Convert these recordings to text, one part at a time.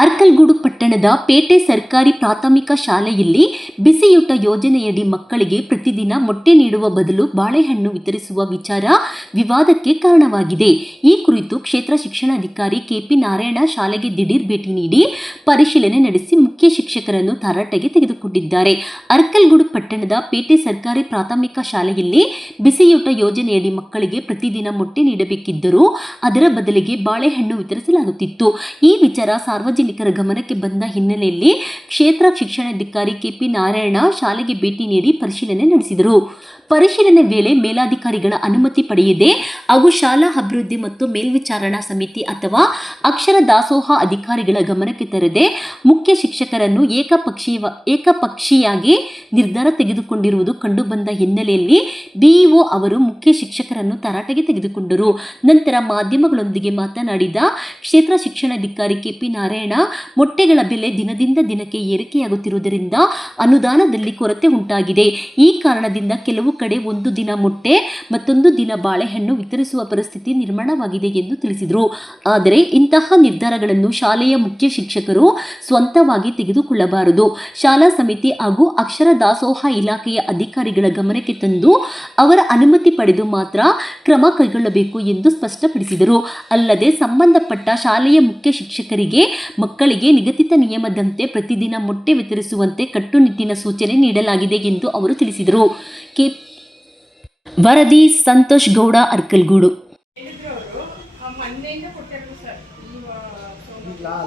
ಅರ್ಕಲ್ಗೂಡು ಪಟ್ಟಣದ ಪೇಟೆ ಸರ್ಕಾರಿ ಪ್ರಾಥಮಿಕ ಶಾಲೆಯಲ್ಲಿ ಬಿಸಿಯೂಟ ಯೋಜನೆಯಡಿ ಮಕ್ಕಳಿಗೆ ಪ್ರತಿದಿನ ಮೊಟ್ಟೆ ನೀಡುವ ಬದಲು ಬಾಳೆಹಣ್ಣು ವಿತರಿಸುವ ವಿಚಾರ ವಿವಾದಕ್ಕೆ ಕಾರಣವಾಗಿದೆ. ಈ ಕುರಿತು ಕ್ಷೇತ್ರ ಶಿಕ್ಷಣಾಧಿಕಾರಿ ಕೆಪಿ ನಾರಾಯಣ ಶಾಲೆಗೆ ದಿಢೀರ್ ಭೇಟಿ ನೀಡಿ ಪರಿಶೀಲನೆ ನಡೆಸಿ ಮುಖ್ಯ ಶಿಕ್ಷಕರನ್ನು ತರಾಟೆಗೆ ತೆಗೆದುಕೊಂಡಿದ್ದಾರೆ. ಅರ್ಕಲ್ಗೂಡು ಪಟ್ಟಣದ ಪೇಟೆ ಸರ್ಕಾರಿ ಪ್ರಾಥಮಿಕ ಶಾಲೆಯಲ್ಲಿ ಬಿಸಿಯೂಟ ಯೋಜನೆಯಡಿ ಮಕ್ಕಳಿಗೆ ಪ್ರತಿದಿನ ಮೊಟ್ಟೆ ನೀಡಬೇಕಿದ್ದರೂ ಅದರ ಬದಲಿಗೆ ಬಾಳೆಹಣ್ಣು ವಿತರಿಸಲಾಗುತ್ತಿತ್ತು. ಈ ವಿಚಾರ ಸಾರ್ವಜನಿಕರ ಗಮನಕ್ಕೆ ಬಂದ ಹಿನ್ನೆಲೆಯಲ್ಲಿ ಕ್ಷೇತ್ರ ಶಿಕ್ಷಣಾಧಿಕಾರಿ ಕೆಪಿ ನಾರಾಯಣ ಶಾಲೆಗೆ ಭೇಟಿ ನೀಡಿ ಪರಿಶೀಲನೆ ನಡೆಸಿದರು. ಪರಿಶೀಲನೆ ವೇಳೆ ಮೇಲಾಧಿಕಾರಿಗಳ ಅನುಮತಿ ಪಡೆಯದೆ ಹಾಗೂ ಶಾಲಾ ಅಭಿವೃದ್ಧಿ ಮತ್ತು ಮೇಲ್ವಿಚಾರಣಾ ಸಮಿತಿ ಅಥವಾ ಅಕ್ಷರ ದಾಸೋಹ ಅಧಿಕಾರಿಗಳ ಗಮನಕ್ಕೆ ತರದೆ ಮುಖ್ಯ ಶಿಕ್ಷಕರನ್ನು ಏಕಪಕ್ಷೀಯಾಗಿ ನಿರ್ಧಾರ ತೆಗೆದುಕೊಂಡಿರುವುದು ಕಂಡುಬಂದ ಹಿನ್ನೆಲೆಯಲ್ಲಿ ಬಿಇಒ ಅವರು ಮುಖ್ಯ ಶಿಕ್ಷಕರನ್ನು ತರಾಟೆಗೆ ತೆಗೆದುಕೊಂಡರು. ನಂತರ ಮಾಧ್ಯಮಗಳೊಂದಿಗೆ ಮಾತನಾಡಿದ ಕ್ಷೇತ್ರ ಶಿಕ್ಷಣಾಧಿಕಾರಿ ಕೆಪಿ ನಾರಾಯಣ, ಮೊಟ್ಟೆಗಳ ಬೆಲೆ ದಿನದಿಂದ ದಿನಕ್ಕೆ ಏರಿಕೆಯಾಗುತ್ತಿರುವುದರಿಂದ ಅನುದಾನದಲ್ಲಿ ಕೊರತೆ ಉಂಟಾಗಿದೆ. ಈ ಕಾರಣದಿಂದ ಕೆಲವು ಕಡೆ ಒಂದು ದಿನ ಮೊಟ್ಟೆ ಮತ್ತೊಂದು ದಿನ ಬಾಳೆಹಣ್ಣು ವಿತರಿಸುವ ಪರಿಸ್ಥಿತಿ ನಿರ್ಮಾಣವಾಗಿದೆ ಎಂದು ತಿಳಿಸಿದರು. ಆದರೆ ಇಂತಹ ನಿರ್ಧಾರಗಳನ್ನು ಶಾಲೆಯ ಮುಖ್ಯ ಶಿಕ್ಷಕರು ಸ್ವಂತವಾಗಿ ತೆಗೆದುಕೊಳ್ಳಬಾರದು. ಶಾಲಾ ಸಮಿತಿ ಹಾಗೂ ಅಕ್ಷರ ದಾಸೋಹ ಇಲಾಖೆಯ ಅಧಿಕಾರಿಗಳ ಗಮನಕ್ಕೆ ತಂದು ಅವರ ಅನುಮತಿ ಪಡೆದು ಮಾತ್ರ ಕ್ರಮ ಕೈಗೊಳ್ಳಬೇಕು ಎಂದು ಸ್ಪಷ್ಟಪಡಿಸಿದರು. ಅಲ್ಲದೆ ಸಂಬಂಧಪಟ್ಟ ಶಾಲೆಯ ಮುಖ್ಯ ಶಿಕ್ಷಕರಿಗೆ ಮಕ್ಕಳಿಗೆ ನಿಗದಿತ ನಿಯಮದಂತೆ ಪ್ರತಿದಿನ ಮೊಟ್ಟೆ ವಿತರಿಸುವಂತೆ ಕಟ್ಟುನಿಟ್ಟಿನ ಸೂಚನೆ ನೀಡಲಾಗಿದೆ ಎಂದು ಅವರು ತಿಳಿಸಿದರು. ವರದಿ ಸಂತೋಷ್ ಗೌಡ, ಅರ್ಕಲ್ಗೂಡು.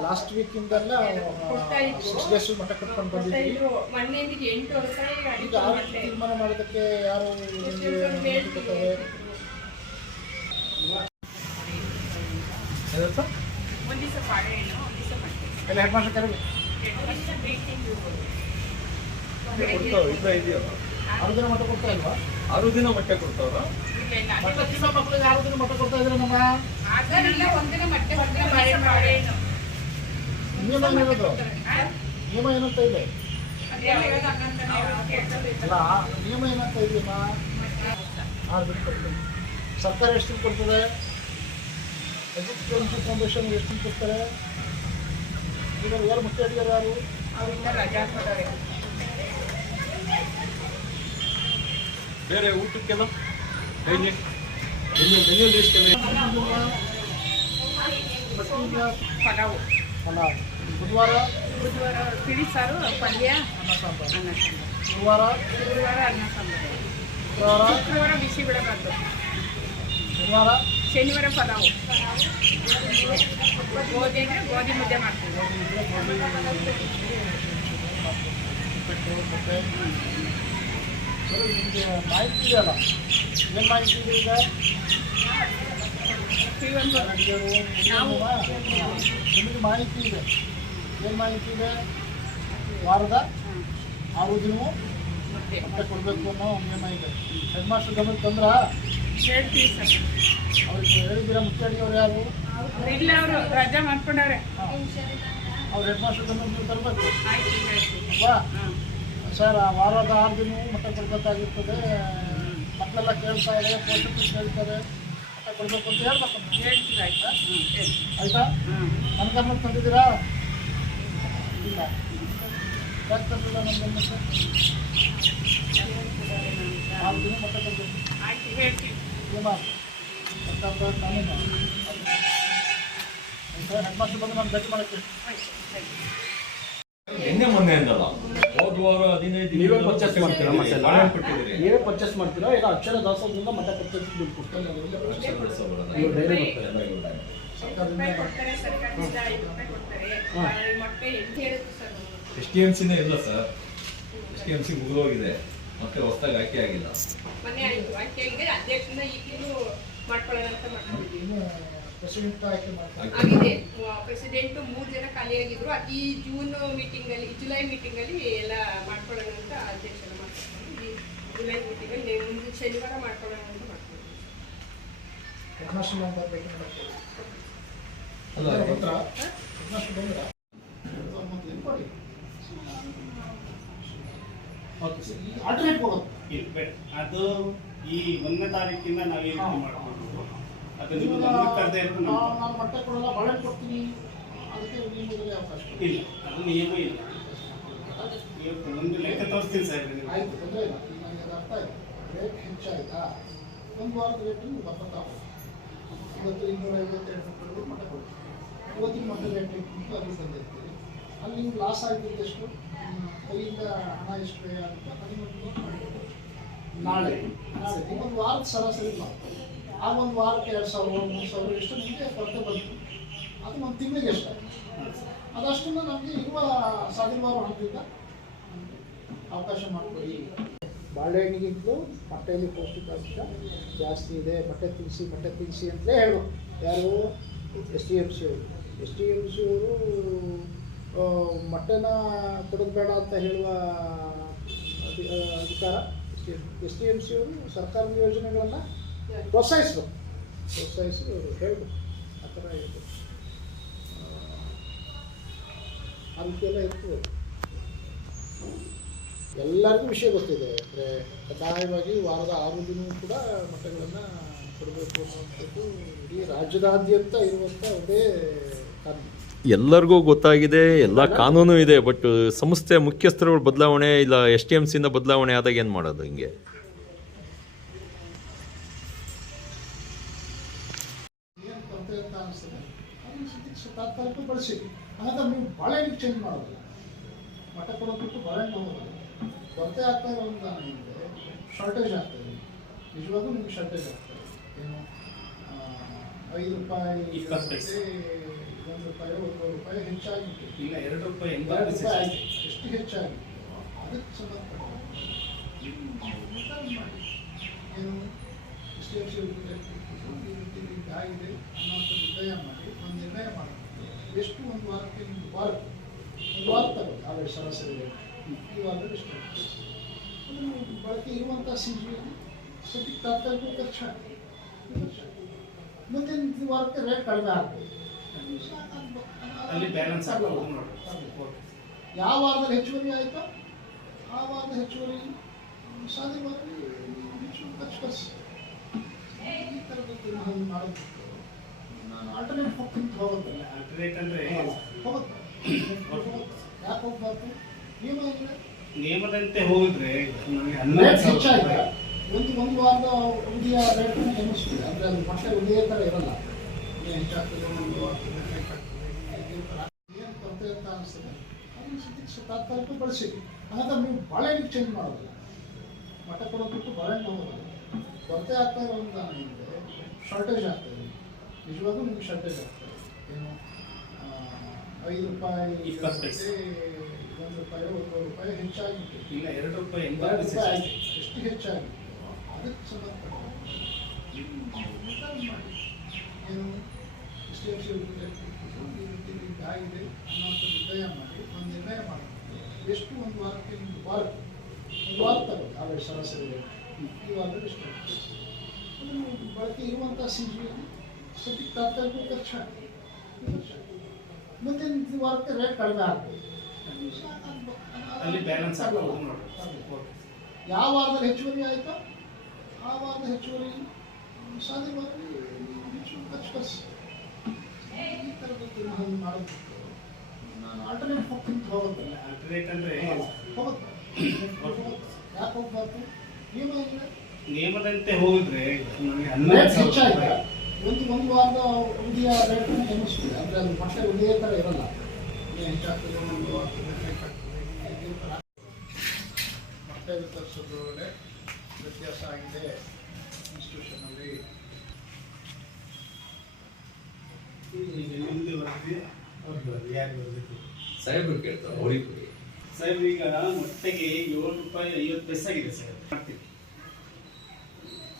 ಲಾಸ್ಟ್ ವೀಕ್ ಇಂದಲ್ಲ 6 ಡೇಸ್ ಮಟ್ಟ ಕಟ್ಕೊಂಡು ಬಂದಿದ್ದೀವಿ. ತೀರ್ಮಾನ ಮಾಡೋದಕ್ಕೆ ಯಾರು ಹೆಡ್ ಮಾಸ್ಟರ್ ಕರೆದು 6 ದಿನ ಮಟ್ಟ ಕೊಡ್ತಾ ಇಲ್ವಾ? 6 ದಿನ ಮೊಟ್ಟೆ ಕೊಡ್ತಾವ್ರ? ಮಕ್ಕಳಿಗೆ 6 ದಿನ ಮಟ್ಟ ಕೊಡ್ತಾ ಇದ್ರೆ ನಮ್ಮ ನಿಯಮ ಏನಂತ ಇದೆ? ಅಲ್ಲ, ನಿಯಮ ಏನಂತ ಇದೆಯಮ್ಮ? 6 ದಿನ ಕೊಡ್ತೇವೆ. ಸರ್ಕಾರ ಎಷ್ಟು ದಿನ ಕೊಡ್ತದೆ? ಎಜುಕೇಷನ್ ಫೌಂಡೇಶನ್ ಎಷ್ಟು ದಿನ ಕೊಡ್ತಾರೆ? ಈಗ ಯಾರು ಮುಖ್ಯ ಅಧಿಕಾರಿ ಯಾರು? ಬೇರೆ ಊಟಕ್ಕೆಲ್ಲ ಮೆನ್ಯೂ ಲಿಸ್ಟ್ ಪಲಾವ್. ಬುಧವಾರ ತಿಳಿ ಸಾರು, ಪಲ್ಯ, ಅನ್ನ ಸಾಂಬಾರು. ಅನ್ನ ಸಾಂಬಾರು. ಗುರುವಾರ ಅನ್ನ ಸಾಂಬಾರು. ಶುಕ್ರವಾರ ಬಿಸಿ ಬಿಡಬಾರ್ದು. ಶನಿವಾರ ಶನಿವಾರ ಪಲಾವು. ಗೋಧಿ ಅಂದರೆ ಗೋಧಿ ಮುದ್ದೆ ಮಾಡ್ತೀವಿ. ನಿಮಗೆ ಮಾಹಿತಿ ಇದೆಯಲ್ಲ, ಏನು ಮಾಹಿತಿ ಇದೆ ಈಗ? ನಿಮಗೆ ಮಾಹಿತಿ ಇದೆ. ಏನು ಮಾಹಿತಿ ಇದೆ? ವಾರದ 6 ದಿನವೂ ಮೊಟ್ಟೆ ಕೊಡಬೇಕು ಅನ್ನೋ ನಿಯಮ ಇದೆ. ಹೆಡ್ ಮಾಸ್ಟರ್ ಗಮನಕ್ಕೆ ತಂದ್ರ? ಹೇಳ್ತೀವಿ ಸರ್. ಅವ್ರಿಗೆ ಹೇಳಿದ್ದೀರಾ? ಮುಖ್ಯ ಅಡಿಗೆಯವ್ರು ಯಾರು? ಇಲ್ಲ, ಅವರು ರಜಾ ಮಾಡ್ಕೊಂಡವ್ರೆ. ಅವ್ರು ಹೆಡ್ ಮಾಸ್ಟರ್ ಗಮನಕ್ಕೆ ನೀವು ತರಬೇಕು ಆಯ್ತು. ಅಲ್ವಾ ಸರ್? ವಾರದ 6 ದಿನವೂ ಮೊಟ್ಟೆ ಕೊಡಬೇಕಾಗಿರ್ತದೆ. ಮಕ್ಕಳೆಲ್ಲ ಕೇಳ್ತಾರೆ, ಪೋಷಕರು ಕೇಳ್ತಾರೆ, ಮೊಟ್ಟೆ ಕೊಡಬೇಕು ಅಂತ ಹೇಳ್ಬೇಕು. ಹೇಳ್ತೀವಿ. ಆಯ್ತಾ? ಆಯಿತಾ? ನನ್ನ ಗಮನಕ್ಕೆ ತಂದಿದ್ದೀರಾ? ಇಲ್ಲ, ಯಾಕೆ ತಂದಿಲ್ಲ ನನ್ನ ಗಮನಕ್ಕೆ? 6 ದಿನ ಮೊಟ್ಟೆ ಕೊಡಬೇಕು. ಆಯ್ತು, ಹೇಳ್ತೀವಿ. ನಿಯಮ ಸರ್ಕಾರದ ಕಾನೂನು. ಹೆಡ್ ಮಾಸ್ಟರ್ ಬಂದು ನಾನು ಭೇಟಿ ಮಾಡೋಕ್ಕೆ ನಿನ್ನೆ ಮೊನ್ನೆ ಅಂದಲ್ಲ, ಹೋದ ವಾರ 15 ನೀವೇ ಪರ್ಚೇಸ್ ಮಾಡ್ತೀರಾ? ಮತ್ತೆ ಬಾಳೆಹಣ್ಣು ಕೊಟ್ಟಿದ್ದೀರಿ. ನೀವೇ ಪರ್ಚೇಸ್ ಮಾಡ್ತೀರಾ? ಇಲ್ಲ ಅಕ್ಷರ ದಾಸೋಹದಿಂದ ಮಟ್ಟ ಪರ್ಚೇಸ್ ದುಡ್ಡು ಕೊಡ್ತಾರೆ? ನೀವು ಡೈರಿ ಬರ್ತಾರೆ ಸರ್ಕಾರದಿಂದ ಕೊಡ್ತಾರೆ. ಸರ್ಕಾರದಿಂದ 5 ರೂಪಾಯಿ ಕೊಡ್ತಾರೆ. ಮೊಟ್ಟೆ ಎಷ್ಟು ಹೇಳುತ್ತೆ ಸರ್? STMCನೇ ಇಲ್ಲ ಸರ್. STMC ಮುಗಿದೋಗಿದೆ, ಮತ್ತೆ ಹೊಸದಾಗಿ ಆಯ್ಕೆ ಆಗಿಲ್ಲ. ಮೊನ್ನೆ ಆಯಿತು, ಆಯ್ಕೆ ಆಗಿದೆ. ಅಧ್ಯಕ್ಷರಿಂದ ಈಗಲೂ ಮಾಡ್ಕೊಳ್ಳೋಣ ಅಂತ ಮಾಡ್ಕೊಂಡಿದ್ದೀವಿ. ಪ್ರೆಸಿಡೆಂಟ್ ಆಯ್ಕೆ ಮಾಡ್ತಾರೆ ಆಗಿದೆ. ಪ್ರೆಸಿಡೆಂಟು 3 ಜನ ಖಾಲಿಯಾಗಿದ್ರು. ಈ ಜೂನ್ ಮೀಟಿಂಗಲ್ಲಿ, ಜುಲೈ ಮೀಟಿಂಗಲ್ಲಿ ಎಲ್ಲ ಮಾಡ್ಕೊಳ್ಳೋಣ ಅಂತ ಅಧ್ಯಕ್ಷರ ಮಾಡ್ಕೊಂಡು ಈ ಜುಲೈ ಮೀಟಿಂಗಲ್ಲಿ ಮುಂದಿನ ಶನಿವಾರ ಮಾಡ್ಕೊಳ್ಳೋಣ ಅಂತ ಮಾಡ್ಕೊಂಡಿದ್ದೀವಿ. ಹೆಡ್ ಮಾಸ್ಟರ್ ನಂಬರ್ ಭೇಟಿ ಮಾಡ್ತಾರೆ ಅಲ್ಲ, ಹತ್ರ ಹೆಡ್ ಮಾಸ್ಟರ್ ಬಂದ್ರ ಆಲ್ಟರ್ನೇಟ್ ಕೊಡೋದು ಅದು ಈ 1ನೇ ತಾರೀಕಿಂದ ನಾವೇನು ಮಾಡ್ಬೋದು ಅದು ನೀವು ಗಮನಕ್ಕೆ ತರದೇ ಇರೋದು ನಾನು ಮೊಟ್ಟೆ ಕೊಡಲ್ಲ, ಬಾಳೆಹಣ್ಣು ಕೊಡ್ತೀನಿ. ಅದಕ್ಕೆ ನಿಯಮದಲ್ಲಿ ಅವಕಾಶ ಇಲ್ಲ, ಅದು ನಿಯಮ ಇಲ್ಲ. ಇವತ್ತು ಒಂದು ಲೆಕ್ಕ ತೋರಿಸ್ತೀನಿ ಸರ್. ಆಯ್ತು, ತೊಂದರೆ ಇಲ್ಲ. ಈಗ ನನಗೆ ಅದು ಅರ್ಥ ಆಯ್ತು. ರೇಟ್ ಹೆಚ್ಚಾಯ್ತಾ, ಒಂದು ವಾರದ ರೇಟ್ ಬರ್ತಾ ಇವತ್ತು 252 ರೂಪಾಯಿ ಮಟ್ಟ ಕೊಡ್ತೀವಿ. ಇವತ್ತಿನ ಮಟ್ಟ ರೇಟ್ ಇಟ್ಟು ಅಲ್ಲಿ ತಂದಿರ್ತೀವಿ. ಅಲ್ಲಿ ನಿಮ್ಗೆ ಲಾಸ್ ಆಗಿದ್ದು ಎಷ್ಟು, ಕೈಯಿಂದ ಹಣ ಎಷ್ಟು ವ್ಯಯ ಆಗುತ್ತೆ ಅದನ್ನು ನಾಳೆ ಒಂದು ವಾರದ ಸರಾಸರಿ ಮಾಡ್ತೀವಿ. ಆ ಒಂದು ವಾರಕ್ಕೆ 2,000 3,000 ಎಷ್ಟು ನಿಮಗೆ ಕೊರತೆ ಬಂತು, ಅದು ಒಂದು ತಿಂಗಳಿಗೆ ಎಷ್ಟಾಯಿತು ಅದಷ್ಟನ್ನು ನಮಗೆ ಇರುವ ಸಾಧ್ಯವಾದ ಹಣದಿಂದ ಅವಕಾಶ ಮಾಡಿಕೊಡಿ. ಬಾಳೆಹಣ್ಣಿಗಿಂತಲೂ ಮೊಟ್ಟೆಯಲ್ಲಿ ಪೌಷ್ಟಿಕಾಂಶ ಜಾಸ್ತಿ ಇದೆ, ಮೊಟ್ಟೆ ತಿನ್ನಿಸಿ ಅಂತಲೇ ಹೇಳಬೇಕು. ಯಾರು STMC ಅವರು ಮೊಟ್ಟೆನ ಕೊಡೋದು ಬೇಡ ಅಂತ ಹೇಳುವ ಅಧಿಕಾರ STMC ಅವರು ಸರ್ಕಾರದ ಯೋಜನೆಗಳನ್ನು ಪ್ರೋತ್ಸಾಹಿಸಿ ಅವರು ಹೇಳಬೇಕು. ಆ ಥರ ಹೇಳ್ಬೇಕು. ಆ ರೀತಿಯೆಲ್ಲ ಇರ್ತದೆ. ಎಲ್ಲರಿಗೂ ವಿಷಯ ಗೊತ್ತಿದೆ. ಅಂದರೆ ಕಡ್ಡಾಯವಾಗಿ ವಾರದ 6 ದಿನವೂ ಕೂಡ ಮೊಟ್ಟೆಗಳನ್ನು ಕೊಡಬೇಕು ಅನ್ನುವಂಥದ್ದು ಇಡೀ ರಾಜ್ಯದಾದ್ಯಂತ ಇರುವಂಥ ಒಂದೇ ಕಾನೂನು. ಎಲ್ಲರಿಗೂ ಗೊತ್ತಾಗಿದೆ, ಎಲ್ಲ ಕಾನೂನು ಇದೆ. ಬಟ್ ಸಂಸ್ಥೆ ಮುಖ್ಯಸ್ಥರುಗಳ ಬದಲಾವಣೆ ಇಲ್ಲ STMCಯಿಂದ ಬದಲಾವಣೆ ಆದಾಗ ಏನು ಮಾಡೋದು? ಹಿಂಗೆ ಏನು ತೊಂದರೆ ಅಂತ ಅನಿಸ್ತದೆ ಅದನ್ನು ಸದ್ಯಕ್ಕೆ ತಾತ್ಕಾಲಿಕ ಬಳಸಿ. ಹಾಗಾದ್ರೆ ನೀವು ಬಾಳೆಹಣ್ಣಿಗೆ ಚೇಂಜ್ ಮಾಡೋದಿಲ್ಲ, ಮೊಟ್ಟೆ ಕೊಡೋದು ಬಿಟ್ಟು ಬಾಳೆಹಣ್ಣು ಹೋಗೋದಿಲ್ಲ. ಕೊರತೆ ಆಗ್ತಾ ಇರೋ ಒಂದು ಏನಿದೆ, ಶಾರ್ಟೇಜ್ ಆಗ್ತಾಯಿದೆ. ನಿಜವಾಗೂ ನಿಮ್ಗೆ ಶಾರ್ಟೇಜ್ ಆಗ್ತಾಯಿದೆ. ಏನು 5 ರೂಪಾಯಿ 20 ಪೈಸೆ, 1 ರೂಪಾಯಿ 1 ರೂಪಾಯಿ ಹೆಚ್ಚಾಗಿತ್ತು. ಇಲ್ಲ 2 ರೂಪಾಯಿ 2 80 ರೂಪಾಯಿ ಪೈಸೆ. ಆಯಿತು. ಎಷ್ಟು ಹೆಚ್ಚಾಗಿತ್ತು ಅದಕ್ಕೆ ಸಂಬಂಧಪಟ್ಟ ಮಾಡಿ ಏನು STMC ಈ ರೀತಿ ಆಗಿದೆ ಅನ್ನೋಂಥ ನಿರ್ಣಯ ಮಾಡಿ ಒಂದು ನಿರ್ಣಯ ಮಾಡಬೇಕು. ಎಷ್ಟು ಒಂದು ವಾರಕ್ಕೆ ಒಂದು ವಾರ ತಗೋದು ಆಲ್ರೆಡಿ ಸರಾಸರಿ ರೇಟ್ ಈ ವಾರದಲ್ಲಿ ಎಷ್ಟು ಬಳಕೆ ಇರುವಂಥ CGಯಲ್ಲಿ ಸದ್ಯಕ್ಕೆ ತಾತ್ಕಾಲಿಕ ಖರ್ಚು ಮುಂದಿನ ವಾರಕ್ಕೆ ರೇಟ್ ಕಡಿಮೆ ಆಗ್ಬೋದು. ಅಲ್ಲಿ ಬ್ಯಾಲೆನ್ಸ್ ಆಗ್ಬೋದು ನೋಡಿ. ಯಾವ ವಾರದಲ್ಲಿ ಹೆಚ್ಚುವರಿ ಆಯಿತೋ ಆ ವಾರದ ಹೆಚ್ಚುವರಿ ಸಾಧ್ಯವಾಗಿ ಹೆಚ್ಚುವರಿ ಖರ್ಚು ಈ ಥರದ್ದು ಮಾಡೋದು ನಾನು ಆಲ್ಟರ್ನೇಟ್ ಹೋಗೋದಿಲ್ಲ. ಆಲ್ಟರ್ನೇಟ್ ಅಂದರೆ ಹೋಗುತ್ತೆ. ಯಾಕೆ ಹೋಗ್ಬಾರ್ದು? ನಿಯಮ ಅಂದರೆ ನಿಯಮದಂತೆ ಹೋಗಿದ್ರೆ ನಮಗೆ ರೇಟ್ 11,000 ಹೆಚ್ಚಾಗಿದೆ. ರೂಪಾಯಿ. ಒಂದು ವಾರದ ಉಳಿಯ ರೇಟ್ ಗಮನಿಸ್ತೀವಿ. ಅಂದರೆ ಅದು ಮತ್ತೆ ಒಂದೇ ಥರ ಇರಲ್ಲ. ಹೆಚ್ಚಾಗ್ತದೆ, ಒಂದು ಆಗ್ತದೆ, ಏನು ತೊಂದರೆ ಅಂತ ಅನಿಸ್ತದೆ ಅದನ್ನು ಸದ್ಯಕ್ಕೆ ತಾತ್ಕಾಲಿಕ ಬಳಸಿ. ಹಾಗಾದ್ರೆ ನೀವು ಬಾಳೆಹಣ್ಣಿಗೆ ಚೇಂಜ್ ಮಾಡೋದಿಲ್ಲ, ಮೊಟ್ಟೆ ಕೊಡೋದು ಬಿಟ್ಟು ಬಾಳೆಹಣ್ಣು ಹೋಗೋದಿಲ್ಲ. ಕೊರತೆ ಆಗ್ತಾ ಇರೋ ಒಂದು ಏನಿದೆ, ಶಾರ್ಟೇಜ್ ಆಗ್ತಾಯಿದೆ. ನಿಜವಾಗೂ ನಿಮ್ಗೆ ಶಾರ್ಟೇಜ್ ಆಗ್ತಾಯಿದೆ. ಏನು 5 ರೂಪಾಯಿ 20 ಪೈಸೆ, 1 ರೂಪಾಯಿ 1 ರೂಪಾಯಿ ಹೆಚ್ಚಾಗಿತ್ತು. ಇಲ್ಲ 2 ರೂಪಾಯಿ 80 2 ಪೈಸೆ. ರೂಪಾಯಿ ಆಯಿತು. ಎಷ್ಟು ಹೆಚ್ಚಾಗಿತ್ತು ಅದಕ್ಕೆ ಸಂಬಂಧಪಟ್ಟ ಮಾಡಿ ಏನು STMC ಈ ರೀತಿ ಆಗಿದೆ ಅನ್ನೋಂಥ ನಿರ್ಣಯ ಮಾಡಿ ಒಂದು ನಿರ್ಣಯ ಮಾಡಬೇಕು. ಎಷ್ಟು ಒಂದು ವಾರಕ್ಕೆ ಒಂದು ವಾರ ತಗೋದು ಆಲ್ರೆಡಿ ಸರಾಸರಿ ರೇಟ್ ಈ ವಾರದಲ್ಲಿ ಎಷ್ಟು ಬಳಕೆ ಇರುವಂಥ CGಯಲ್ಲಿ ಸದ್ಯಕ್ಕೆ ತಾತ್ಕಾಲಿಕ ಖರ್ಚು ಮುಂದಿನ ವಾರಕ್ಕೆ ರೇಟ್ ಕಡಿಮೆ ಆಗ್ಬೋದು. ಅಲ್ಲಿ ಬ್ಯಾಲೆನ್ಸ್ ಆಗ್ಬೋದು ನೋಡಿ. ಯಾವ ವಾರದಲ್ಲಿ ಹೆಚ್ಚುವರಿ ಆಯಿತೋ ಆ ವಾರದ ಹೆಚ್ಚುವರಿ ಸಾಧ್ಯವಾಗಿ ಹೆಚ್ಚುವರಿ ಖರ್ಚು ಈ ಥರದ್ದು ಮಾಡೋದು ನಾನು ಆಲ್ಟರ್ನೇಟ್ ಹೋಗೋದಿಲ್ಲ. ಆಲ್ಟರ್ನೇಟ್ ಅಂದರೆ ಹೋಗುತ್ತೆ. ಯಾಕೆ ಹೋಗ್ಬಾರ್ದು? ನಿಯಮ ಅಂದರೆ ನಿಯಮದಂತೆ ಹೋಗಿದ್ರೆ ನಮಗೆ ರೇಟ್ 11,000 ಹೆಚ್ಚಾಗಿದೆ. ರೂಪಾಯಿ. ಒಂದು ವಾರದ ಉಳಿಯ ರೇಟ್ ಗಮನಿಸ್ತೀವಿ. ಅಂದರೆ ಅದು ಮತ್ತೆ ಒಂದೇ ಥರ ಇರಲ್ಲ. ಹೆಚ್ಚಾಗ್ತದೆ, ಒಂದು ಆಗ್ತದೆ, ಮೊಟ್ಟೆ ವಿತರಿಸೋದ್ರೊಳಗೆ ವ್ಯತ್ಯಾಸ ಆಗಿದೆ ಇನ್ಸ್ಟಿಟ್ಯೂಷನಲ್ಲಿ. ಈಗ ನಿಮ್ಮದು ವರದಿ ಅವ್ರದ್ದು ವರದಿ ಯಾರು ಬರಬೇಕು? ಸಾಹೇಬ್ರು ಕೇಳ್ತಾರೆ, ಅವ್ರಿಗೆ ಕೊಡಿ. ಸರ್ ಈಗ ಮೊಟ್ಟೆಗೆ 7 ರೂಪಾಯಿ 50 ಪೈಸೆ ಆಗಿದೆ ಸರ್. ಮಾಡ್ತೀವಿ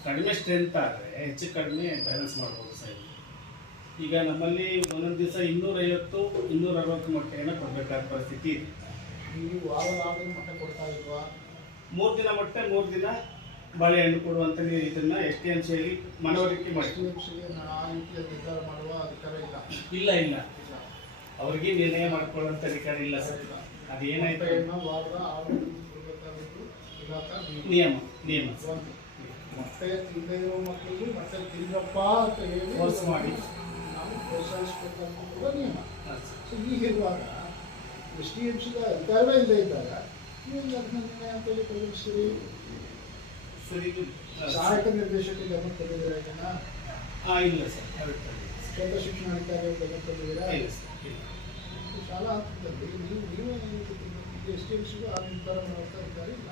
ಕಡಿಮೆ ಸ್ಟ್ರೆಂತ್ ಆದರೆ ಹೆಚ್ಚು ಕಡಿಮೆ ಬ್ಯಾಲೆನ್ಸ್ ಮಾಡ್ಬೋದು ಸರ್. ಈಗ ನಮ್ಮಲ್ಲಿ ಒಂದೊಂದು ದಿವಸ 250 260 ಮೊಟ್ಟೆಯನ್ನು ಕೊಡಬೇಕಾದ ಪರಿಸ್ಥಿತಿ ಇದೆ. ನೀವು ವಾರದಾದರೂ ಮೊಟ್ಟೆ ಕೊಡ್ತಾ ಇಲ್ವಾ? 3 ದಿನ ಮೊಟ್ಟೆ 3 ದಿನ ಬಾಳೆಹಣ್ಣು ಕೊಡುವಂಥ ಇದನ್ನ STMCಯಲ್ಲಿ ಮನವರಿಕೆ ಮಾಡಿ. STMCಗೆ ಆ ರೀತಿಯ ನಿರ್ಧಾರ ಮಾಡುವ ಅಧಿಕಾರ ಇಲ್ಲ. ಇಲ್ಲ ಅವ್ರಿಗೆ ನಿರ್ಣಯ ಮಾಡ್ಕೊಳ್ಳುವಂಥ ಅಧಿಕಾರ ಇಲ್ಲ ಸರ್. ಅದೇನಾಯ್ತು ಮೊಟ್ಟೆಯನ್ನು ವಾರದ 6 ದಿನ ಕೊಡಬೇಕಾಗಿದ್ದು ಇಲಾಖಾ ನಿಯಮ ಸರ್. ಮೊಟ್ಟೆ ತಿನ್ನದೇ ಇರೋ ಮಕ್ಕಳಿಗೆ ಮೊಟ್ಟೆ ತಿನ್ನಪ್ಪ ಅಂತ ಹೇಳಿ ಫೋರ್ಸ್ ಮಾಡಿ ನಾವು ಪ್ರೋತ್ಸಾಹಿಸಬೇಕಂತ ಕೂಡ ನಿಯಮ. ಸೊ ಹೀಗಿರುವಾಗ SDMCದ ಅಧಿಕಾರವೇ ಇಲ್ಲದೆ ಇದ್ದಾಗ ನೀವು ಅದನ್ನ ನಿರ್ಣಯ ಅಂತೇಳಿ ಪರಿಗಣಿಸ್ತೀರಿ. ಸರ್ ಇದು ಸಹಾಯಕ ನಿರ್ದೇಶಕರು ಗಮನ ತಂದಿದ್ದೀರಾ ಇದನ್ನ? ಇಲ್ಲ ಸರ್, ಕರೆಕ್ಟ್ ಆಗಿ ಕೇಂದ್ರ ಶಿಕ್ಷಣಾಧಿಕಾರಿಗಳು ಗಮನ ತಂದಿದ್ದೀರಾ? ಇಲ್ಲ ಸರ್, ಇಲ್ಲ. ಶಾಲಾ ಹಂತದಲ್ಲಿ ನೀವೇ SDMCಗೂ ಆ ನಿರ್ಧಾರ ಮಾಡ್ತಾ ಇದ್ದಾರೆ ಇಲ್ಲ?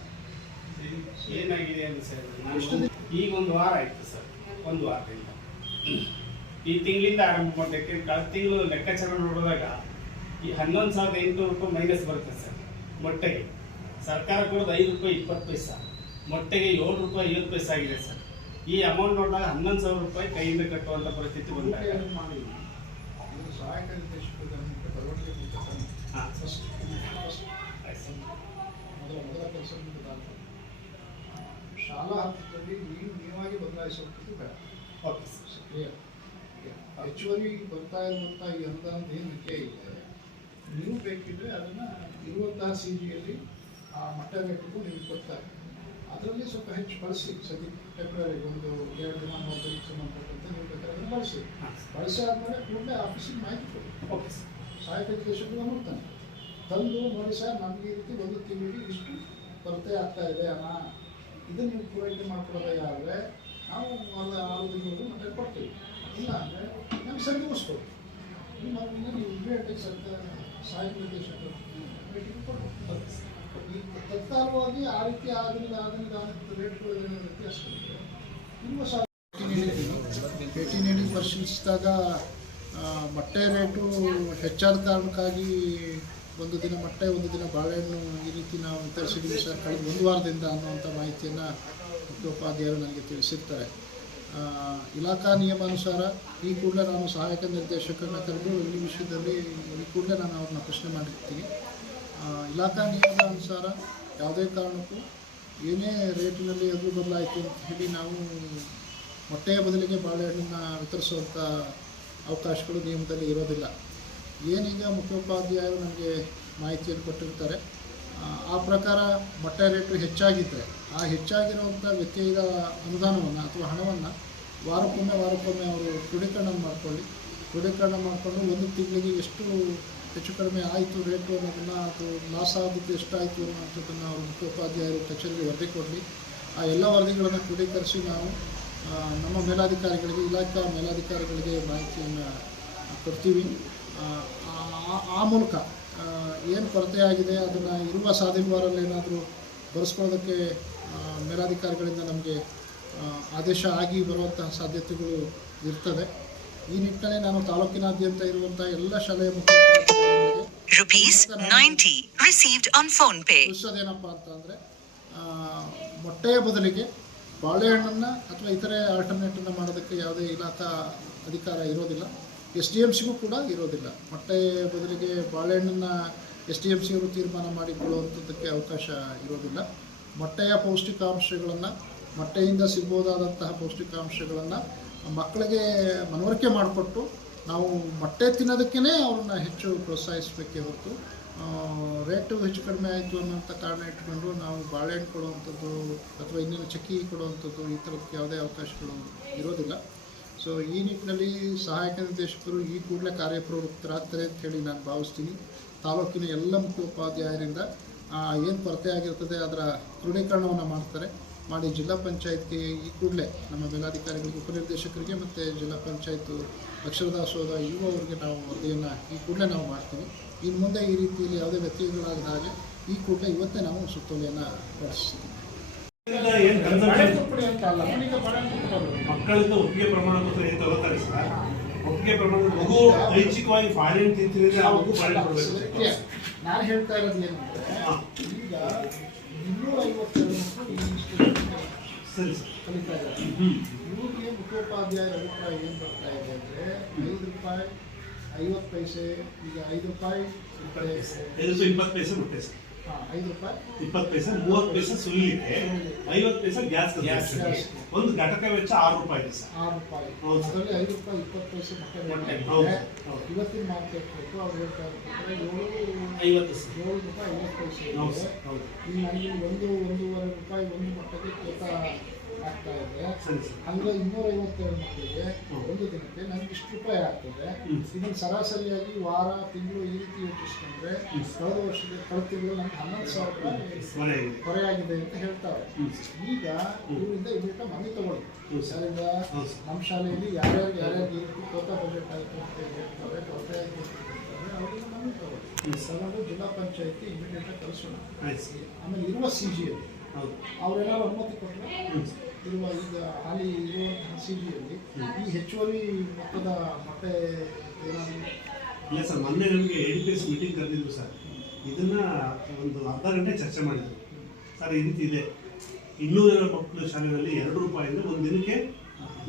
ಏನಾಗಿದೆ ಅಂದ್ರೆ ಸರ್, ನಾನು ಈಗ ಒಂದು ವಾರ ಆಯ್ತು ಸರ್, ಒಂದು ವಾರದಿಂದ ಈ ತಿಂಗಳಿಂದ ಆರಂಭ ಮಾಡಬೇಕು. ಕಳೆದ ತಿಂಗಳು ಲೆಕ್ಕಾಚಾರ ನೋಡಿದಾಗ ಈ 11,800 ರೂಪಾಯಿ ಮೈನಸ್ ಬರುತ್ತೆ ಸರ್ ಮೊಟ್ಟೆಗೆ. ಸರ್ಕಾರ ಕೊಡೋದು 5 ರೂಪಾಯಿ 20 ಪೈಸೆ, ಮೊಟ್ಟೆಗೆ 7 ರೂಪಾಯಿ 50 ಪೈಸೆ ಆಗಿದೆ ಸರ್. ಈ ಅಮೌಂಟ್ ನೋಡಿದಾಗ 11,000 ರೂಪಾಯಿ ಕೈಯಿಂದ ಕಟ್ಟುವಂಥ ಪರಿಸ್ಥಿತಿ ಬಂದಾಗ ಮಾಡಿ ಇದು ಸಹಾಯಕ ನಿರ್ದೇಶಕರು ಗಮನಕ್ಕೆ ಬರವಣಿಗೆ ಹಾಂ ಫಸ್ಟ್ ಆಯ್ತು ಮೊದಲ ಕೆಲಸ ಶಾಲಾ ಹಂತದಲ್ಲಿ ನೀವಾಗಿ ಬದಲಾಯಿಸುವಂಥದ್ದು ಬೇಡ. Okay sir. ಕ್ಲಿಯರ್. ಹೆಚ್ಚುವರಿ ಬರ್ತಾ ಇರುವಂಥ ಈ ಅನುದಾನದ ಏನು ಮಿತಿಯೇ ಇದೆ, ನೀವು ಬೇಕಿದ್ರೆ ಅದನ್ನು ಇರುವಂತಹ CGಯಲ್ಲಿ ಆ ಮಟ್ಟ ರೇಟಿಗೂ ನೀವು ಕೊಡ್ತಾರೆ. ಅದರಲ್ಲಿ ಸ್ವಲ್ಪ ಹೆಚ್ಚು ಬಳಸಿ. ಸದ್ಯ ಟೆಂಪ್ರರಿ 1-2 ದಿನ 3 ದಿನಕ್ಕೆ ಸಂಬಂಧಪಟ್ಟಂತೆ ನೀವು ಬೇಕಾದ್ರೆ ಅದನ್ನು ಬಳಸಿ ಆದಮೇಲೆ ಕೂಡಲೇ ಆಫೀಸಿಗೆ ಮಾಹಿತಿ ಕೊಡಿ. Okay sir. ಸಹಾಯಕ ನಿರ್ದೇಶಕರು ನೋಡ್ತಾನೆ ತಂದು ನೋಡಿ ಸರ್ ನಮಗೆ ಈ ರೀತಿ ಒಂದು ತಿಂಗಳಿಗೆ ಇಷ್ಟು ಕೊರತೆ ಆಗ್ತಾ ಇದೆ ಹಣ, ಇದನ್ನು ನೀವು ಪೂರೈಕೆ ಮಾಡ್ಕೊಳ್ಳೋದಾದ್ರೆ ನಾವು 6 ದಿನಗಳು ಮತ್ತೆ ಕೊಡ್ತೀವಿ. ಇಲ್ಲ ಅಂದರೆ ನಮ್ಗೆ ಸರಿದೂಗಿಸ್ಕೊಡಿ. ನಿಮ್ಮ ನೀವು ಇಮಿಡಿಯೇಟಾಗಿ ಸಹಾಯಕ ನಿರ್ದೇಶಕರು ಮೀಟಿಂಗ್ ಕೊಡ್ಬೋದು. ಈ ತತ್ಕಾಲವಾಗಿ ಆ ರೀತಿ ಆದ್ರಿಂದ ರೇಟ್ಗಳು ವ್ಯತ್ಯಾಸ ನಿಮ್ಮ ಭೇಟಿ ನೀಡಿ ಪರಿಶೀಲಿಸಿದಾಗ ಮೊಟ್ಟೆ ರೇಟು ಹೆಚ್ಚಾದ ಕಾರಣಕ್ಕಾಗಿ ಒಂದು ದಿನ ಮೊಟ್ಟೆ ಒಂದು ದಿನ ಬಾಳೆಹಣ್ಣು ಈ ರೀತಿ ನಾವು ವಿತರಿಸಿದ್ದೀವಿ ಸರ್ ಕಳೆದ 1 ವಾರದಿಂದ ಅನ್ನುವಂಥ ಮಾಹಿತಿಯನ್ನು ಮುಖ್ಯೋಪಾಧ್ಯಾಯರು ನನಗೆ ತಿಳಿಸಿರ್ತಾರೆ. ಇಲಾಖಾ ನಿಯಮಾನುಸಾರ ಈ ಕೂಡಲೇ ನಾನು ಸಹಾಯಕ ನಿರ್ದೇಶಕರನ್ನ ಕರೆದು ಈ ವಿಷಯದಲ್ಲಿ ಈ ಕೂಡಲೇ ನಾನು ಅವ್ರನ್ನ ಪ್ರಶ್ನೆ ಮಾಡಿರ್ತೀನಿ. ಇಲಾಖಾ ನಿಯಮದ ಅನುಸಾರ ಯಾವುದೇ ಕಾರಣಕ್ಕೂ ಏನೇ ರೇಟಿನಲ್ಲಿ ಎದುರು ಬದಲಾಯಿತು ಅಂತ ಹೇಳಿ ನಾವು ಮೊಟ್ಟೆಯ ಬದಲಿಗೆ ಬಾಳೆಹಣ್ಣನ್ನು ವಿತರಿಸುವಂಥ ಅವಕಾಶಗಳು ನಿಯಮದಲ್ಲಿ ಇರೋದಿಲ್ಲ. ಏನೀಗ ಮುಖ್ಯೋಪಾಧ್ಯಾಯರು ನನಗೆ ಮಾಹಿತಿಯನ್ನು ಕೊಟ್ಟಿರ್ತಾರೆ, ಆ ಪ್ರಕಾರ ಮೊಟ್ಟೆ ರೇಟು ಹೆಚ್ಚಾಗಿದ್ದರೆ ಆ ಹೆಚ್ಚಾಗಿರುವಂಥ ವ್ಯತ್ಯಯದ ಅನುದಾನವನ್ನು ಅಥವಾ ಹಣವನ್ನು ವಾರಕ್ಕೊಮ್ಮೆ ಅವರು ಕ್ರೋಢೀಕರಣ ಮಾಡಿಕೊಂಡು ಒಂದು ತಿಂಗಳಿಗೆ ಎಷ್ಟು ಹೆಚ್ಚು ಕಡಿಮೆ ಆಯಿತು ರೇಟು ಅನ್ನೋದನ್ನು, ಅದು ಲಾಸ್ ಆಗಿದ್ದು ಎಷ್ಟಾಯಿತು ಅನ್ನೋಂಥದ್ದನ್ನು ಅವರು ಮುಖ್ಯೋಪಾಧ್ಯಾಯರು ಕಚೇರಿಗೆ ವರದಿ ಕೊಡಲಿ. ಆ ಎಲ್ಲ ವರದಿಗಳನ್ನು ಕ್ರೋಢೀಕರಿಸಿ ನಾವು ನಮ್ಮ ಮೇಲಾಧಿಕಾರಿಗಳಿಗೆ, ಇಲಾಖಾ ಮೇಲಾಧಿಕಾರಿಗಳಿಗೆ ಮಾಹಿತಿಯನ್ನು ಕೊಡ್ತೀವಿ. ಆ ಮೂಲಕ ಏನು ಕೊರತೆಯಾಗಿದೆ ಅದನ್ನು ಇರುವ ಸಾಧನವಾರಲ್ಲಿ ಏನಾದರೂ ಬರೆಸ್ಕೊಳ್ಳೋದಕ್ಕೆ ಮೇಲಾಧಿಕಾರಿಗಳಿಂದ ನಮಗೆ ಆದೇಶ ಆಗಿ ಬರುವಂತಹ ಸಾಧ್ಯತೆಗಳು ಇರ್ತದೆ. ಈ ನಿಟ್ಟಿನಲ್ಲಿ ನಾನು ತಾಲೂಕಿನಾದ್ಯಂತ ಇರುವಂಥ ಎಲ್ಲ ಶಾಲೆಯ ತಿಳಿಸೋದೇನಪ್ಪ ಅಂತಂದರೆ, ಮೊಟ್ಟೆಯ ಬದಲಿಗೆ ಬಾಳೆಹಣ್ಣನ್ನು ಅಥವಾ ಇತರೆ ಆಲ್ಟರ್ನೇಟನ್ನು ಮಾಡೋದಕ್ಕೆ ಯಾವುದೇ ಇಲಾಖಾ ಅಧಿಕಾರ ಇರೋದಿಲ್ಲ. SDMCಗೂ ಕೂಡ ಇರೋದಿಲ್ಲ. ಮೊಟ್ಟೆ ಬದಲಿಗೆ ಬಾಳೆಹಣ್ಣನ್ನು SDMCಯವರು ತೀರ್ಮಾನ ಮಾಡಿಕೊಳ್ಳುವಂಥದ್ದಕ್ಕೆ ಅವಕಾಶ ಇರೋದಿಲ್ಲ. ಮೊಟ್ಟೆಯ ಪೌಷ್ಟಿಕಾಂಶಗಳನ್ನು, ಮೊಟ್ಟೆಯಿಂದ ಸಿಗ್ಬೋದಾದಂತಹ ಪೌಷ್ಟಿಕಾಂಶಗಳನ್ನು ಮಕ್ಕಳಿಗೆ ಮನವರಿಕೆ ಮಾಡಿಕೊಟ್ಟು ನಾವು ಮೊಟ್ಟೆ ತಿನ್ನೋದಕ್ಕೇ ಅವ್ರನ್ನ ಹೆಚ್ಚು ಪ್ರೋತ್ಸಾಹಿಸಬೇಕೇ ಹೊರತು ರೇಟು ಹೆಚ್ಚು ಕಡಿಮೆ ಆಯಿತು ಅನ್ನೋಂಥ ಕಾರಣ ಇಟ್ಕೊಂಡು ನಾವು ಬಾಳೆಹಣ್ಣು ಕೊಡುವಂಥದ್ದು ಅಥವಾ ಇನ್ನೇನು ಚಕ್ಕಿ ಕೊಡುವಂಥದ್ದು ಈ ಥರದಕ್ಕೆ ಯಾವುದೇ ಅವಕಾಶಗಳು ಇರೋದಿಲ್ಲ. ಸೊ ಈ ನಿಟ್ಟಿನಲ್ಲಿ ಸಹಾಯಕ ನಿರ್ದೇಶಕರು ಈ ಕೂಡಲೇ ಕಾರ್ಯಪ್ರವೃತ್ತರಾಗ್ತಾರೆ ಅಂತ ಹೇಳಿ ನಾನು ಭಾವಿಸ್ತೀನಿ. ತಾಲೂಕಿನ ಎಲ್ಲ ಮುಖ್ಯೋಪಾಧ್ಯಾಯರಿಂದ ಏನು ಕೊರತೆ ಆಗಿರ್ತದೆ ಅದರ ಕ್ರೋಢೀಕರಣವನ್ನು ಮಾಡಿ ಜಿಲ್ಲಾ ಪಂಚಾಯತ್ಗೆ ಈ ಕೂಡಲೇ ನಮ್ಮ ಮೇಲಾಧಿಕಾರಿಗಳಿಗೆ, ಉಪನಿರ್ದೇಶಕರಿಗೆ ಮತ್ತು ಜಿಲ್ಲಾ ಪಂಚಾಯತ್ ಅಕ್ಷರದಾಸೋಹ ಅವರಿಗೆ ನಾವು ವರದಿಯನ್ನು ಈ ಕೂಡಲೇ ನಾವು ಮಾಡ್ತೀವಿ. ಇನ್ನು ಮುಂದೆ ಈ ರೀತಿಯಲ್ಲಿ ಯಾವುದೇ ವ್ಯತ್ಯಯಗಳಾಗದ ಹಾಗೆ ಈ ಕೂಡಲೇ ಇವತ್ತೇ ನಾವು ಸುತ್ತೋಲೆಯನ್ನು ಹೊರಡಿಸ್ತೀವಿ. ಮಕ್ಕಳಿಂದ ಒಪ್ಪಿಗೆ ಪ್ರಮಾಣ ಪತ್ರ ಏನು ತಗೋತಾರೆ ಸರ್, ಒಪ್ಪಿಗೆ ಪ್ರಮಾಣ ಮಗು ಐಚ್ಛಿಕವಾಗಿ ಬಾಳೆಹಣ್ಣು ತಿಂತಿದ್ರೆ ಆ ಮಗು ಬಾಳೆಹಣ್ಣು ಕೊಡಬೇಕು. ನಾನು ಹೇಳ್ತಾ ಇರೋದು ಏನಂದರೆ, ಈಗ 250 ಸರಿ ಸರ್ ಕಲಿತಾ ಇದ್ದಾರೆ. ಇವ್ರಿಗೆ ಮುಖ್ಯೋಪಾಧ್ಯಾಯರ ಅಭಿಪ್ರಾಯ ಏನು ಬರ್ತಾ ಇದೆ ಅಂದರೆ, 5 ರೂಪಾಯಿ 50 ಪೈಸೆ, ಈಗ 5 ರೂಪಾಯಿ 20 ಪೈಸೆ ಮೊಟ್ಟೆ ಸರ್. 5 ರೂಪಾಯಿ 20 ಪೈಸೆ 30 ಪೈಸೆ ಸುಲಿಗೆ, 50 ಪೈಸೆ ಗ್ಯಾಸ್. ಒಂದು ಘಟಕ ವೆಚ್ಚ 6 ರೂಪಾಯಿ ಇದೆ ಸರ್. 6 ರೂಪಾಯಿ ಅದರಲ್ಲಿ 5 ರೂಪಾಯಿ 20 ಪೈಸೆ ಮೊಟ್ಟೆ. ಇವತ್ತಿನ ಮಾರ್ಕೆಟ್ ಬೇಕು ಅವ್ರು ಹೇಳ್ತಾ ಇರ್ತಾರೆ 7 ರೂಪಾಯಿ 50 ಪೈಸೆ ಇದೆ. ಈಗ ನನಗೆ 1-1.5 ರೂಪಾಯಿ ಒಂದು ಮೊಟ್ಟೆಗೆ ಕೇತ ಆಗ್ತಾ ಇದೆ. ಸರಿ ಸರ್. ಹಂಗೆ 252 ಮಕ್ಕಳಿಗೆ ಒಂದು ದಿನಕ್ಕೆ ನನಗೆ ಇಷ್ಟು ರೂಪಾಯಿ ಆಗ್ತದೆ. ಇದನ್ನು ಸರಾಸರಿಯಾಗಿ ವಾರ ತಿಂಗಳು ಈ ರೀತಿ ಯೋಚಿಸ್ಕೊಂಡ್ರೆ ಕಳೆದ ತಿಂಗಳು ನಮ್ಗೆ 11,000 ರೂಪಾಯಿ ಹೊರೆಯಾಗಿದೆ ಅಂತ ಹೇಳ್ತಾರೆ. ಈಗ ಇವರಿಂದ ಇಮಿಡಿಯೇಟ್ ಮನೆ ತಗೊಳ್ಳಿ. ಅದರಿಂದ ನಮ್ಮ ಶಾಲೆಯಲ್ಲಿ ಯಾರ್ಯಾರು ಈ ರೀತಿ ಕೋತಾ ಬಜೆಟ್ ಆಯಿತು ಅಂತ ಹೇಳ್ತಾರೆ, ಕೊರತೆ ಆಯಿತು ಅಂತ ಹೇಳ್ತಾರೆ, ಅವರಿಂದ ಮನೆ ತಗೊಳ್ಳಿ. ತಗೊಂಡು ಜಿಲ್ಲಾ ಪಂಚಾಯತಿ ಇಮಿಡಿಯೇಟಾಗಿ ಕಳಿಸೋಣ. ಆಮೇಲೆ ಇರುವ CGಯಲ್ಲಿ ಅವರೇನಾದ್ರು ಅನುಮತಿ ಕೊಟ್ಟರೆ ಇರುವ ಈಗ ಹಾಲಿ ಇರುವಂತಹ CGಯಲ್ಲಿ ಈ ಹೆಚ್ಚುವರಿ ಮೊತ್ತದ ಮತ್ತೆ ಏನಾದರೂ ಇಲ್ಲ ಸರ್, ಮೊನ್ನೆ ನಮಗೆ ADPS ಮೀಟಿಂಗ್ ಕರೆದಿದ್ರು ಸರ್. ಇದನ್ನ ಒಂದು ಅರ್ಧ ಗಂಟೆ ಚರ್ಚೆ ಮಾಡಿದ್ರು ಸರ್. ಈ ರೀತಿ ಇದೆ, 200 ಮಕ್ಕಳು ಶಾಲೆಯಲ್ಲಿ 2 ರೂಪಾಯಿಂದ ಒಂದು ದಿನಕ್ಕೆ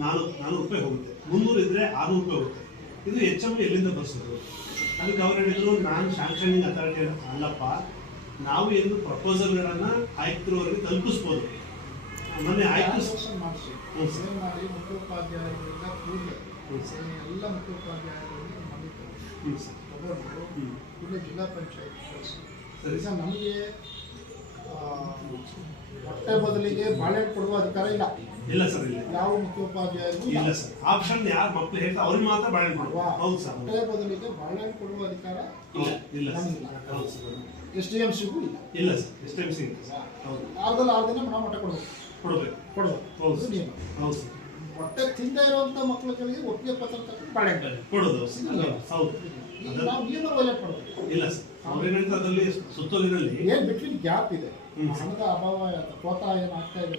400 ರೂಪಾಯಿ ಹೋಗುತ್ತೆ, 300 ಇದ್ರೆ 600 ರೂಪಾಯಿ ಹೋಗುತ್ತೆ. ಇದು HM ಎಲ್ಲಿಂದ ಬರ್ಸೋದು? ಅದಕ್ಕೆ ಅವ್ರು ಹೇಳಿದ್ರು, ನಾನು ಶಾಂಕ್ಷನಿಂಗ್ ಅಥಾರಿಟಿ ಅಲ್ಲಪ್ಪ, ನಾವು ಎಂದು ಪ್ರಪೋಸಲ್ಗಳನ್ನು ಆಯುಕ್ತರವರೆಗೆ ತಲುಪಿಸ್ಬೋದು. ಮೊನ್ನೆ ಆಯುಕ್ತರು ಮಾಡಿಸಿ ಸೇವೆ ಮಾಡಿ ಮುಖ್ಯೋಪಾಧ್ಯಾಯರಿಂದ ಕೂಡಲೇ ಎಲ್ಲ ಮುಖ್ಯೋಪಾಧ್ಯಾಯರಿಗೆ ಮನೆ ತಗೊಂಡು ಕೂಡಲೇ ಜಿಲ್ಲಾ ಪಂಚಾಯತ್ ಕಳಿಸಿ. ಸರಿ, ನಮಗೆ ಹೊಟ್ಟೆ ಬದಲಿಗೆ ಬಾಳೆಹಣ್ಣು ಕೊಡುವ ಅಧಿಕಾರ ಇಲ್ಲ. ಇಲ್ಲ ಸರ್, ಇಲ್ಲ. ಯಾವ ಮುಖ್ಯೋಪಾಧ್ಯಾಯರು ಇಲ್ಲ ಸರ್. ಆಪ್ಷನ್ ಯಾರು ಮಕ್ಕಳು ಹೇಳ್ತಾರೆ ಅವ್ರಿಗೆ ಮಾತ್ರ ಬಾಳೆಹಣ್ಣು ಕೊಡುವ. ಹೌದು ಸರ್. ಹೊಟ್ಟೆ ಬದಲಿಗೆ ಬಾಳೆಹಣ್ಣು ಕೊಡುವ ಅಧಿಕಾರ ಇಲ್ಲ ನಮಗಿಲ್ಲ. ಹೌದು ಸರ್. SDMCಗೂ ಇಲ್ಲ. ಇಲ್ಲ ಸರ್, SDMC ಇಲ್ಲ ಸರ್. ಹೌದು, 6 ದಿನ ನಾವು ಮೊಟ್ಟೆ ಕೊಡಬೇಕು. ಹೌದು ಇದು ನಿಯಮ. ಹೌದು ಸರ್. ಹೊಟ್ಟೆ ತಿಂದೇ ಇರುವಂತ ಮಕ್ಕಳಿಗೆ ಒಪ್ಪಿಗೆ ಪತ್ರ ತಗೊಂಡು ಬಾಳೆಹಣ್ಣು ಕೊಡೋದು ಹೌದು. ಈಗ ನಾವು ನಿಯಮ ವೈಲೇಟ್ ಮಾಡಬೇಕು. ಇಲ್ಲ ಸರ್, ಅವ್ರೇನಂತ ಅದರಲ್ಲಿ ಸುತ್ತೋಲಿನಲ್ಲಿ ಏನ್ ಬಿಟ್ವೀನ್ ಗ್ಯಾಪ್ ಇದೆ, ಹಣದ ಅಭಾವ, ಕೋತಾ ಏನಾಗ್ತಾ ಇದೆ